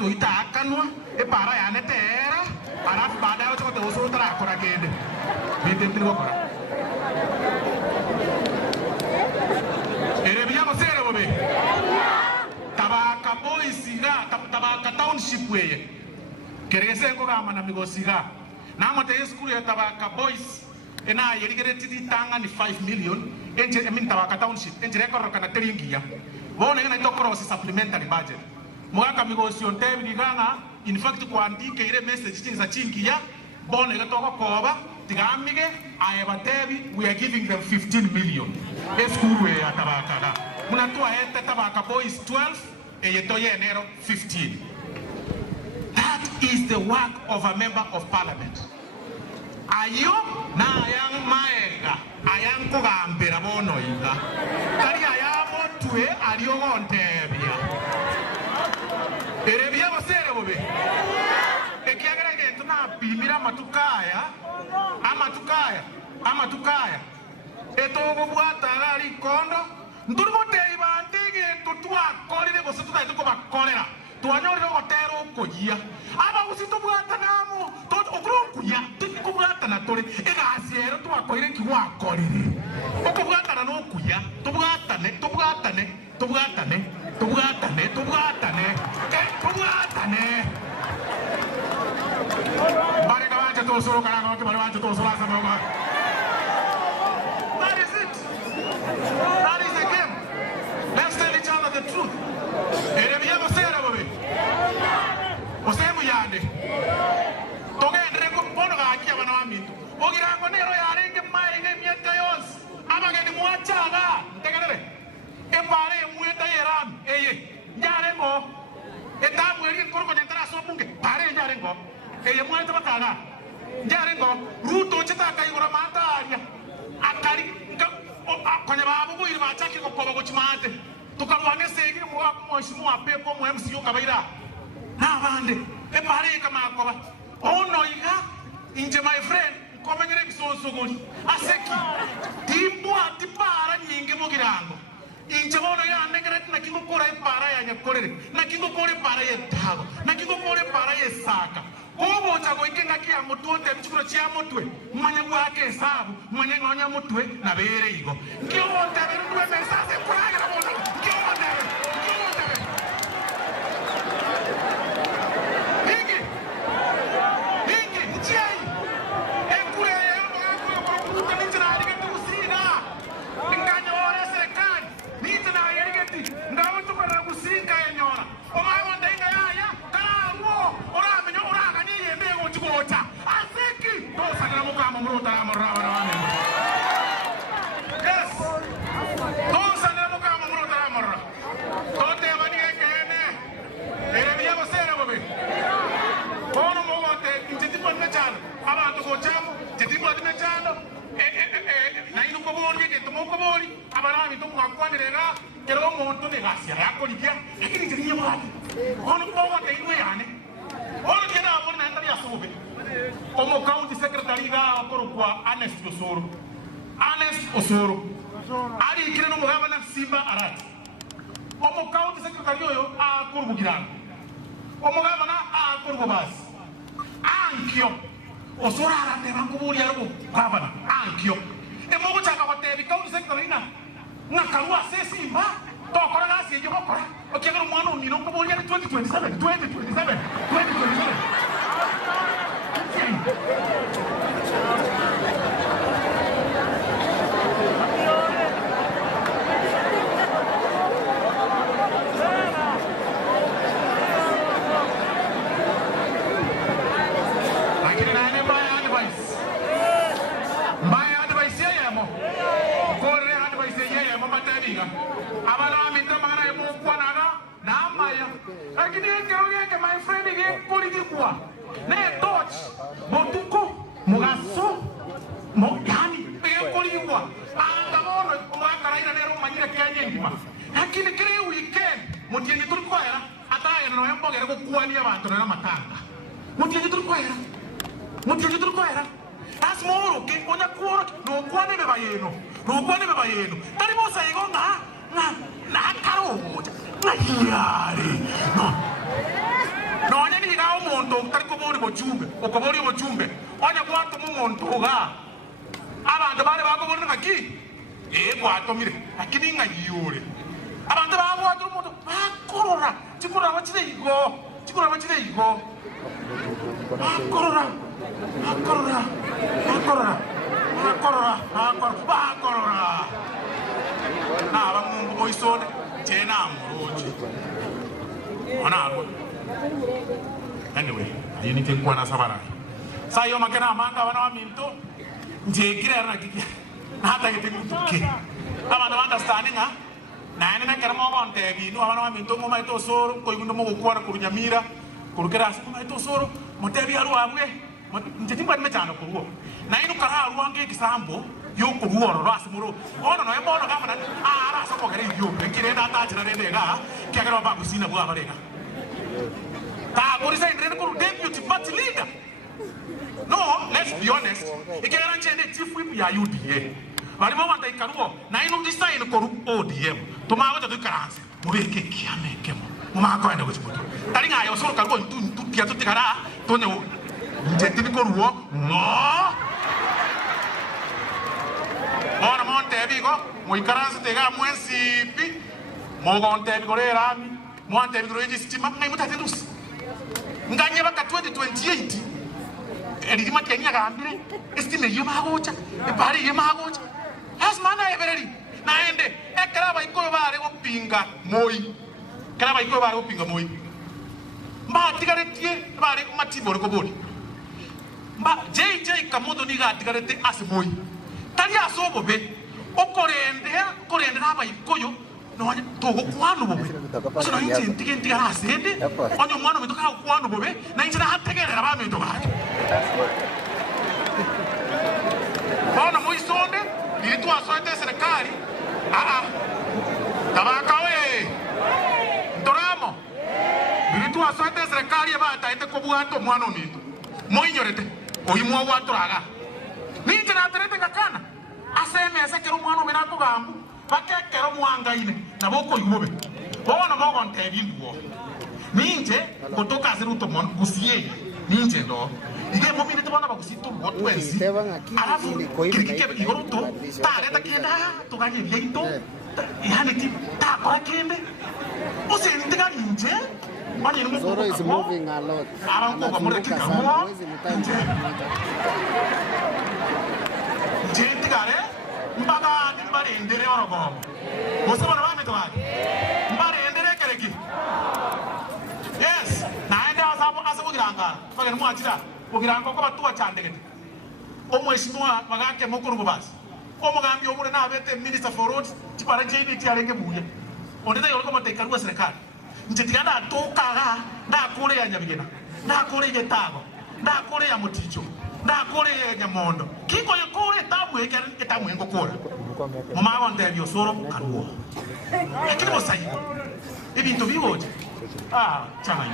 tuita akanwa e para ya netera alafu baadaye chote usotara akora kende binde ndiko kora erebia bosere bobe Tabaka boys siga Tabaka township weye kerese ko gama na migosiga na mate school ya Tabaka boys ena yerigereti tanga ni 5 million enje Tabaka township enje rekoro kana teringia bone ngana to cross supplementary budget mwaka migosio ntebi diganga in fact kuandike ile message chinza chingia bone ngatoka koba tigamige ayebatebi we are giving them 15 million school ya Tabaka da munatua ete Tabaka boys 12 eyetoye enero 15. That is the work of a member of parliament. Ayo na ayang maega ayang kugambira bono ida kari ayamo tue ariyo gontebia erebia basere bobe ekiagera gento na pimira amatukaya etogo bwata ari kondo nduribotei bandege tutwa kolire bose tutaito ko bakorera tuanyori gotero kujia aba usito bwata namo to okrokuya tukubwata na tore egasiero twakoire kiwa korire okubwata na nokuya tubwatane bare kawaje to Osoro kana ko bare waje to Osoro asa mama. That is it. That is the game. Let's tell each other the truth. Erebia bosera bobe. Osemu yande. Togendre ko bono ga akia bana wamintu. Mugirango nero yarenge maenge miaka yose. Amageni mwachaga. Tegerere. Epare mueta yeram. Eye. Nyarengo. Etamu eri korko nyentara so bunge. Pare nyarengo. Eye mueta bakaga. Nyarengo. Ruto chitaka igora mataria. Akari kwenye babu ili bachaki kukoba kuchimate tukalwane segi mheshimiwa pepo mu MCU kabaira na bande e pare kama akoba ono iga inje my friend komenyere bisonso goli aseki timbwa tipara nyinge Mugirango inje bono ya negere na kingokora e para ya nyakorere na kingokore para ye tago na kingokore para ye saka obo chago ikenga kia mutuote mchukuro chia mutwe mwanya wake hesabu mwanya ngonya mutwe na bere igo ngio wote berundwe mesase kuraga na bono ngio wote hingi nchiai ekure ya mga kutanitana aligeti usina nganya ore serikali nitana aligeti ndawo tukara kusinga yenyora omayo ndainga ya karawo ora menyo ora kani yembe ngochikota aseki tosa kana mukama murota amara wana yes tosa kana mukama murota amara tote bani ekene erebia bosera bobe kono mogote intitipo ndachana abantu gochamu titipo ndachana na ino koboli ke tomoko boli abarami to mwakwanirega kero omuntu negasia yakolikia lakini tiriye mwaki ono mogote iwe yane ono kena abona nanda ya sobe omo county secretary ga okorokwa Honest Osoro ari kireno mugaba na Simba arati omo county secretary oyo akuru Mugirango omo gaba na akuru basi ankyo Osoro arate bangubuli arabo gaba ankyo emogo chaka batebi county secretary na karua Simba to kora gasi ejo kora okegero mwana unino kubuli ari 2027 my friend again political ne touch motuko mugaso mogani e political angamono umaka raina nero manyira Kenya ngima lakini kile weekend mutieni tulikwera ataya no yambogera ko kuani abantu na matanga mutieni tulikwera asmoro ke onya kuoro no kwane beba yeno tari bosa yigonga na karo moja na hiari no muntu utari kuburi bujumbe ukuburi bujumbe onya kwatu umuntu ga abantu bari bakuburi ngaki kwatomire lakini ngayure abantu babwatu umuntu bakorora chikurura bachire igo bakorora na bamungu boisone tena muroje onalo anyway yini ke kwana sabara sayo makena manga wana wa minto njekire ara kiki hata kete kutuke abana understanding ha na ene na kermo bonte bi no abana wa minto mo mai to soro ko igundo mo kwara kurunyamira kurukera siku mai to soro motebi aru amwe ntetimba nimechana kuruo na inu kara aru ange kisambo yo kuruo ro asimuro ono no ebono kama na ara so kogere yo ekire na ta chira rendega kegero ba kusina bwa barega ta kurisa indrene kuru deputy party leader no let's be honest ikera nchende chief whip ya UDA bali mama taikaruo na inu design koru ODM tumago to karanse mubeke kiame kemo mumako ende kuchibuto talinga yo soro karuo ntu kia tutikara tonyo njetini koruo no Ora monte bigo muikaranse tega mwensipi mogonte bigo rerami mwante bigo registima ngai mutatendusi nganye baka 2028 elidima kenya gambire estime yemagocha ebari yemagocha asmana ebereri naende ekraba ikoyo bare opinga moi kraba ikoyo bare opinga moi mba tigaretie bare matibore ko bodi mba JJ kamodo ni ga tigarete asimoi tali asobo be okorende aba ikoyo no togo kwano bobe so no inti ntige arasende onyo mwana metoka kwano bobe na inti hategerera ba mento baje bona muisonde ilitu asoete serikali tabaka we ndoramo ilitu asoete serikali ba taite kobuanto mwana mito moinyorete oyimwa waturaga ninti na terete ngakana aseme sekero mwana minako gambu bakekero mwangaine na boko yubobe bona mogo ntebinduo ninje kutoka ziruto mon gusiye ninje ndo ige momine tebana bagusito wotwensi alafu kirikike igoruto tareta kenda tuganye byito yani ti ta kwa kende usindiga ninje mani nuko Osoro is moving a lot. Arango gamure kikamo nje ntigare mbaga ndimbare endere orogo Osoro ba meto baki mbare endere kereki yes naende asabu giranga bagere mwachira kugirango ko batuwa chandegete omweshimwa bagake mukuru bubasi omugambi omure na abete minister for roads tipara JD tiarenge buye ondeta yoroko matekaruwa serikali njetiganda atokaga ndakure ya nyabigena ndakure ye tago ndakure ya muticho ndakure ya nyamondo kiko yokore tabwe etamu ngo kora mama wante ya Osoro karuo lakini bosayi ebintu biboje chama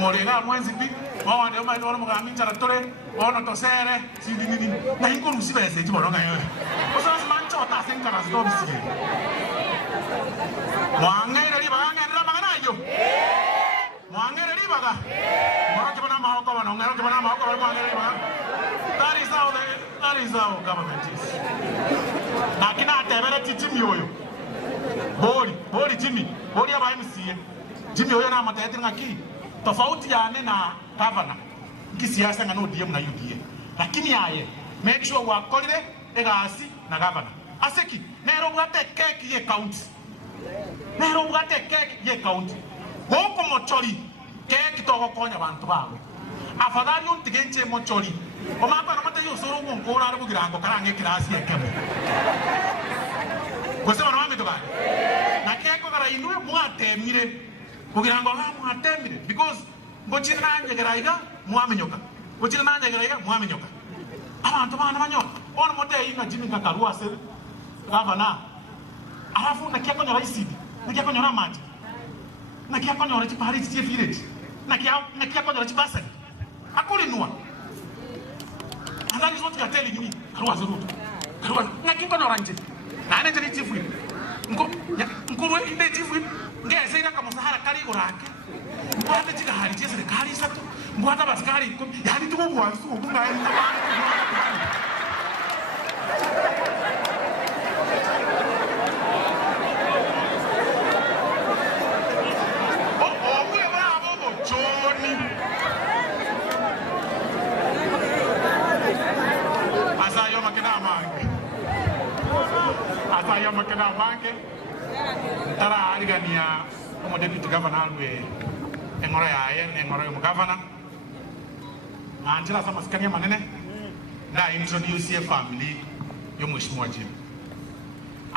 morenga mwenzi bi wawande omai no mugambi charatore ono tosere sidinini na inko rusibese tiboronga yo osas mancho ta senkara stobisi mwangere libaga ngera maganayo mwangere libaga mwake bana mahoko bana ngero ke bana mahoko bana mwangere libaga that is how government is na kina tebere titimi yoyo boli jimi boli aba MCA jimi yoyo na matete ngaki tofauti yane na governor kisiasa ngano ODM na UDA lakini yaye make sure wakolire egasi na governor aseki nero bwate keki ye county nero bwate keki ye county boko mochori keki togo konya bantu bawe afadhali untigenche mochori omapa no mate Osoro ngonkora ari bugirango karange kirasi ekemo gosema no mame to bale na keko kara inwe mwatemire bugirango ha mwatemire because ngochira nanje geraiga mwamenyoka ngochira nanje geraiga mwamenyoka abantu bana banyoka ono mote ina jimi kakarua sere gavana alafu na kiako nyora isidi na kiako nyora maji na kiako nyora chipari chitie village na kiako nyora chibasa akuli nuwa and that is what you are telling me karua zeruto karua na kiako nyora nje na ane jeni chifu nko inde chifu ngeze ina kama sahara kali urake Nari, yani to go and so Asaya makena banke tara aligania como deputy governor we engora ya engora mu governor anjira sama skania manene da introduce your family yo mheshimiwa Jim